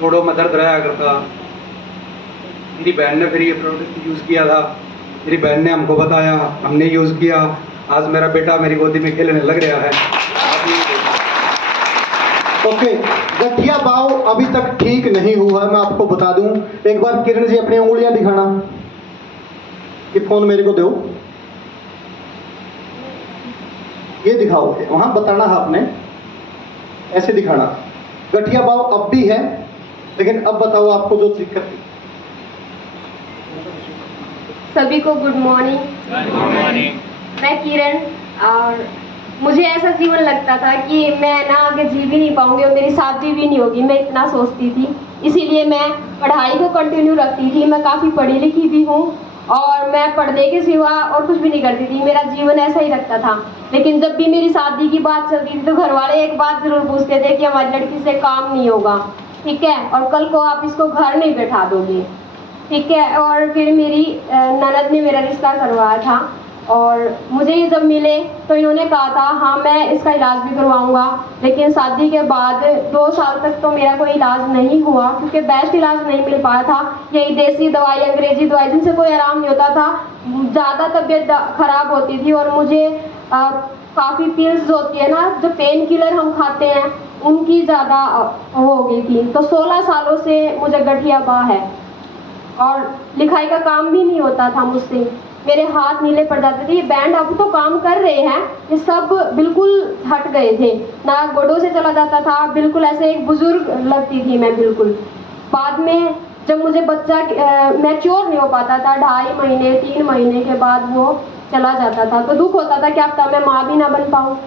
जोड़ों में दर्द रहा करता। मेरी बहन ने फिर ये प्रोडक्ट यूज़ किया था, मेरी बहन ने हमको बताया, हमने यूज़ किया। आज मेरा बेटा मेरी गोदी में खेलने लग रहा है। ओके, गठिया बाव अभी तक ठीक नहीं हुआ है, मैं आपको बता दूं। एक बार किरण जी अपनी उंगलियां दिखाना, ये फोन मेरे को दो, ये दिखाओ, वहां बताना है आपने, ऐसे दिखाना। गठिया बाव अब भी है, लेकिन अब बताओ आपको जो दिक्कत थी। सभी को गुड मॉर्निंग। मैं किरण, और मुझे ऐसा जीवन लगता था कि मैं ना आगे जी भी नहीं पाऊंगी और मेरी शादी भी नहीं होगी, मैं इतना सोचती थी। इसीलिए मैं पढ़ाई को कंटिन्यू रखती थी। मैं काफ़ी पढ़ी लिखी भी हूँ और मैं पढ़ने के सिवा और कुछ भी नहीं करती थी। मेरा जीवन ऐसा ही रखता था। लेकिन जब भी मेरी शादी की बात चलती थी तो घर वाले एक बात ज़रूर पूछते थे कि हमारी लड़की से काम नहीं होगा, ठीक है, और कल को आप इसको घर नहीं बैठा दोगे, ठीक है। और फिर मेरी ननद ने मेरा रिश्ता करवाया था और मुझे ये जब मिले तो इन्होंने कहा था हाँ मैं इसका इलाज भी करवाऊंगा। लेकिन शादी के बाद 2 साल तक तो मेरा कोई इलाज नहीं हुआ क्योंकि बेस्ट इलाज नहीं मिल पाया था। यही देसी दवाई, अंग्रेजी दवाई, जिनसे कोई आराम नहीं होता था। ज़्यादा तबीयत खराब होती थी और मुझे काफ़ी पिल्स होती है ना, जो पेन किलर हम खाते हैं, उनकी ज़्यादा हो गई थी। तो 16 सालों से मुझे गठिया बाह है और लिखाई का काम भी नहीं होता था मुझसे। मेरे हाथ नीले पड़ जाते थे। ये बैंड अब तो काम कर रहे हैं, ये सब बिल्कुल हट गए थे ना, गोडों से चला जाता था, बिल्कुल ऐसे एक बुजुर्ग लगती थी मैं बिल्कुल। बाद में जब मुझे बच्चा मैच्योर नहीं हो पाता था, 2.5 महीने 3 महीने के बाद वो चला जाता था, तो दुख होता था कि अब तक मैं माँ भी ना बन पाऊँ।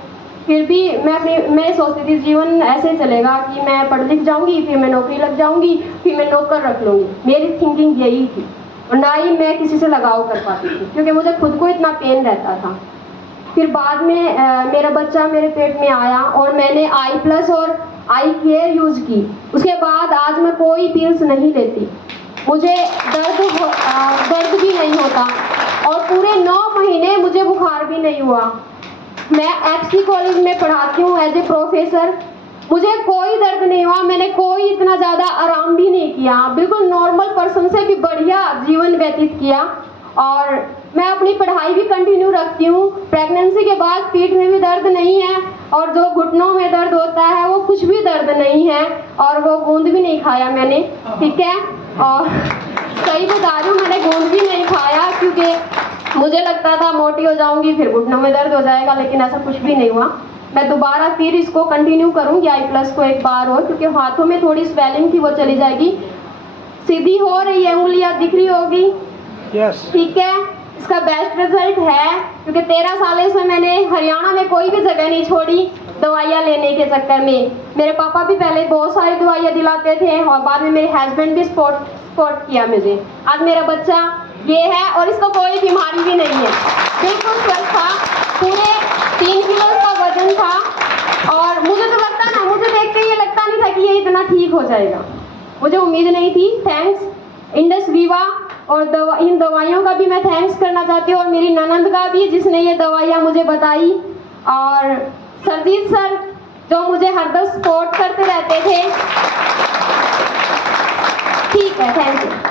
फिर भी मैं सोचती थी जीवन ऐसे चलेगा कि मैं पढ़ लिख जाऊंगी, फिर मैं नौकरी लग जाऊंगी, फिर मैं नौकर रख लूंगी। मेरी थिंकिंग यही थी और ना ही मैं किसी से लगाव कर पाती थी क्योंकि मुझे खुद को इतना पेन रहता था। फिर बाद में मेरा बच्चा मेरे पेट में आया और मैंने I+ और आई केयर यूज़ की। उसके बाद आज मैं कोई पिल्स नहीं लेती, मुझे दर्द भी नहीं होता और पूरे 9 महीने मुझे बुखार भी नहीं हुआ। मैं FC कॉलेज में पढ़ाती हूँ एज ए प्रोफेसर, मुझे कोई दर्द नहीं हुआ, मैंने कोई इतना ज़्यादा आराम भी नहीं किया, बिल्कुल नॉर्मल पर्सन से भी बढ़िया जीवन व्यतीत किया। और मैं अपनी पढ़ाई भी कंटिन्यू रखती हूँ। प्रेगनेंसी के बाद पीठ में भी दर्द नहीं है और जो घुटनों में दर्द होता है वो कुछ भी दर्द नहीं है और वो गोंद भी नहीं खाया मैंने, ठीक है। और सही बता रही हूँ, मैंने गोंद भी नहीं खाया क्योंकि मुझे लगता था मोटी हो जाऊंगी फिर घुटनों में दर्द हो जाएगा, लेकिन ऐसा कुछ भी नहीं हुआ। मैं दोबारा फिर इसको कंटिन्यू करूंगी I+ को एक बार और, क्योंकि हाथों में थोड़ी स्वेलिंग थी वो चली जाएगी। सीधी हो रही है, उंगलियां दिख रही होगी, ठीक है। इसका बेस्ट रिजल्ट है क्योंकि 13 साल से मैंने हरियाणा में कोई भी जगह नहीं छोड़ी दवाइयाँ लेने के चक्कर में। मेरे पापा भी पहले बहुत सारी दवाइयाँ दिलाते थे और बाद में मेरे हस्बैंड भी सपोर्ट किया मुझे। आज मेरा बच्चा ये है और इसको कोई बीमारी भी नहीं है, बिल्कुल स्वस्थ था, पूरे 3 किलो का वजन था। और मुझे तो लगता ना, मुझे देख के ये लगता नहीं था कि ये इतना ठीक हो जाएगा, मुझे उम्मीद नहीं थी। थैंक्स इंडस विवा और इन दवाइयों का भी मैं थैंक्स करना चाहती हूँ और मेरी ननंद का भी जिसने ये दवाइयाँ मुझे बताई, और सरजीत सर जो मुझे हरदम सपोर्ट करते रहते थे। ठीक है, थैंक यू।